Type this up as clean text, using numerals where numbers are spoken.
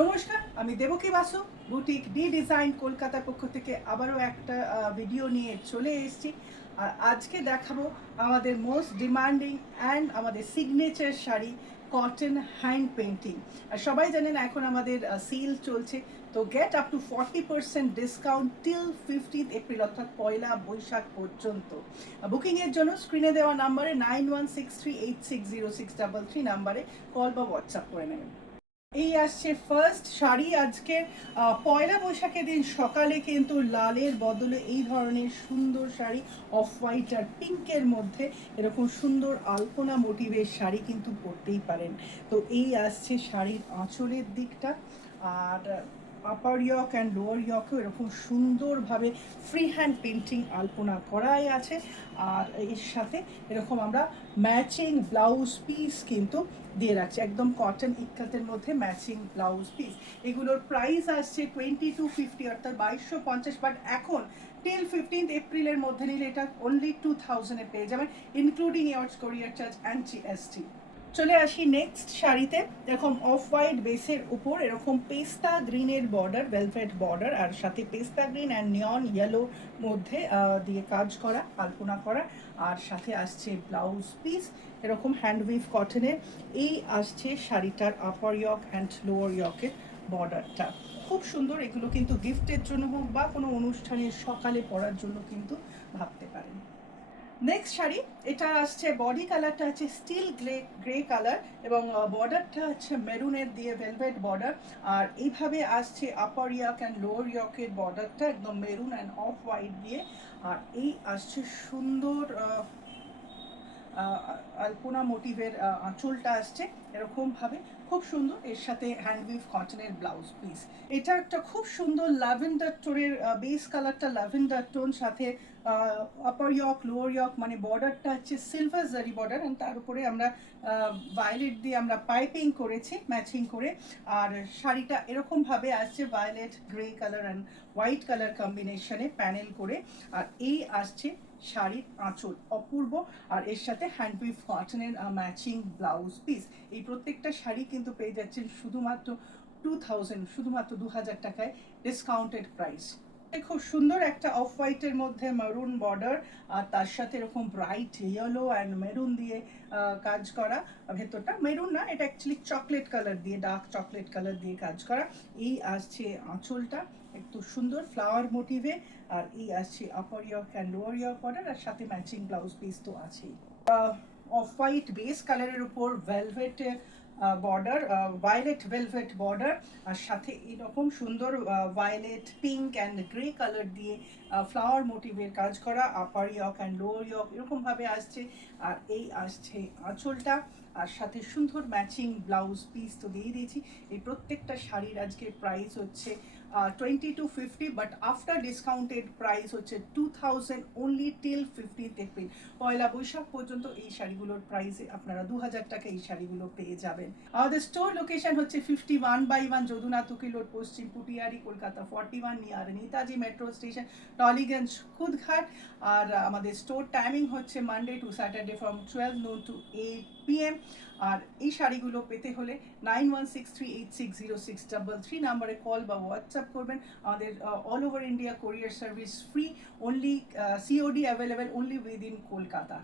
নমস্কার, আমি Devaki Basu, boutique D design কলকাতার পক্ষ থেকে আবারও একটা ভিডিও নিয়ে চলে এসেছি। আর আজকে দেখাবো আমাদের মোস্ট ডিমান্ডিং অ্যান্ড আমাদের signature sari, cotton hand painting. আর সবাই জানেন এখন আমাদের সেল চলছে, তো get up to 40% discount till 15th April, অর্থাৎ পয়লা বৈশাখ পর্যন্ত। বুকিংয়ের জন্য স্ক্রিনে দেওয়া নাম্বারে 9163860633 নাম্বারে কল বা হোয়াটসঅ্যাপ করে নেবেন। এই আসছে ফার্স্ট শাড়ি আজকে। পয়লা বৈশাখের দিন সকালে কিন্তু লালের বদলে এই ধরনের সুন্দর শাড়ি, অফ হোয়াইট আর পিঙ্কের মধ্যে এরকম সুন্দর আলপনা মোটিভের শাড়ি কিন্তু পরতেই পারেন। তো এই আসছে শাড়ির আঁচলের দিকটা, আর আপার ইয়ক অ্যান্ড লোয়ার ইয়কেও এরকম সুন্দরভাবে ফ্রি হ্যান্ড পেন্টিং আলপনা করাই আছে। আর এর সাথে এরকম আমরা ম্যাচিং ব্লাউজ পিস কিন্তু দিয়ে রাখছি, একদম কটন ইক্কাতের মধ্যে ম্যাচিং ব্লাউজ পিস। এগুলোর প্রাইস আসছে 2250, অর্থাৎ 2250, বাট এখন টিল 15th এপ্রিলের মধ্যে নিলে এটা অনলি 2000-এ পেয়ে যাবেন, ইনক্লুডিং ইয়ার্স কোরিয়ার চার্জ অ্যান্ড জিএসটি। চলে আসি নেক্সট শাড়িতে। এরকম অফ হোয়াইট বেসের উপর এরকম পেস্তা গ্রিনের বর্ডার, ভেলভেট বর্ডার, আর সাথে পেস্তা গ্রিন অ্যান্ড নিয়ন ইয়েলো মধ্যে দিয়ে কাজ করা, আলপনা করা, আর সাথে আসছে ব্লাউজ পিস এরকম হ্যান্ডউইভ কটনের। এই আসছে শাড়িটার আপার ইয়ক অ্যান্ড লোয়ার ইয়কের বর্ডারটা, খুব সুন্দর। এগুলো কিন্তু গিফটের জন্য হোক বা কোনো অনুষ্ঠানের সকালে পরার জন্য কিন্তু ভাবতে পারেন। নেক্সট শাড়ি, এটা আসছে বডি কালারটা আছে স্টিল গ্রে কালার, এবং বর্ডারটা হচ্ছে মেরুনের দিয়ে ভেলভেট বর্ডার। আর এইভাবে আসছে আপার ইয়ক অ্যান্ড লোয়ার ইয়কের বর্ডারটা একদম মেরুন অ্যান্ড অফ হোয়াইট দিয়ে। আর এই আসছে সুন্দর আলপনা মোটিভের আঁচলটা আসছে এরকমভাবে, খুব সুন্দর। এর সাথে হ্যান্ডউইভ কটনের ব্লাউজ পিস। এটা একটা খুব সুন্দর ল্যাভেন্ডার টোনের বেস কালারটা, ল্যাভেন্ডার টোন, সাথে আপার ইয়ক লোয়ার ইয়ক মানে বর্ডারটা হচ্ছে সিলভার জারি বর্ডার, এবং তার উপরে আমরা ভায়োলেট দিয়ে আমরা পাইপিং করেছি ম্যাচিং করে। আর শাড়িটা এরকমভাবে আসছে violet grey colour and white colour কম্বিনেশনে প্যানেল করে। আর এই আসছে শাড়ির আঁচল, অপূর্ব। আর এর সাথে হ্যান্ডউইভ কটনের ম্যাচিং ব্লাউজ পিস। এই প্রত্যেকটা শাড়ি কিন্তু পেয়ে যাচ্ছেন শুধুমাত্র 2000, শুধুমাত্র 2000 টাকায়, ডিসকাউন্টেড প্রাইস। খুব সুন্দর একটা অফ হোয়াইটের মধ্যে মেরুন বর্ডার, আর তার সাথে এরকম ব্রাইট ইয়েলো অ্যান্ড মেরুন দিয়ে কাজ করা। ভেতরটা মেরুন না, এটা অ্যাকচুয়ালি চকলেট কালার দিয়ে, ডার্ক চকলেট কালার দিয়ে কাজ করা। এই আসছে আঁচলটা একটু সুন্দর ফ্লাওয়ার মোটিভে। আর এই আসছে আপার ইয়ক অ্যান্ড লোয়ার ইয়ক বর্ডার, আর সাথে ম্যাচিং ব্লাউজ পিস তো আছেই। অফ হোয়াইট বেস কালারের উপর velvet border, violet velvet border, আর সাথে এরকম সুন্দর violet pink and grey colour দিয়ে ফ্লাওয়ার মোটিভের কাজ করা। আপার ইয়ক অ্যান্ড লোয়ার ইয়ক এরকমভাবে আসছে। আর এই আসছে আঁচলটা, আর সাথে সুন্দর ম্যাচিং ব্লাউজ পিস তো দিয়ে দিয়েছি। এই প্রত্যেকটা শাড়ির আজকে প্রাইস হচ্ছে 2250, বাট আফটার ডিসকাউন্টেড প্রাইস হচ্ছে 2000 অনলি টিল 15th এপ্রিল। পয়লা বৈশাখ পর্যন্ত এই শাড়িগুলোর প্রাইসে আপনারা 2000 টাকা এই শাড়িগুলো পেয়ে যাবেন। আমাদের স্টোর লোকেশন হচ্ছে 51/1 Jadunath Ukil road, Paschim Putiary, Kolkata 41, near Netaji metro station, Tollygunge, Khudghat. আর আমাদের স্টোর টাইমিং হচ্ছে Monday to Saturday from 12 noon to 8 PM। আর এই শাড়িগুলো পেতে হলে 9163860633 নাম্বারে কল বা হোয়াটসঅ্যাপ করবেন। আমাদের অল ওভার ইন্ডিয়া কোরিয়ার service free, only COD available only within Kolkata.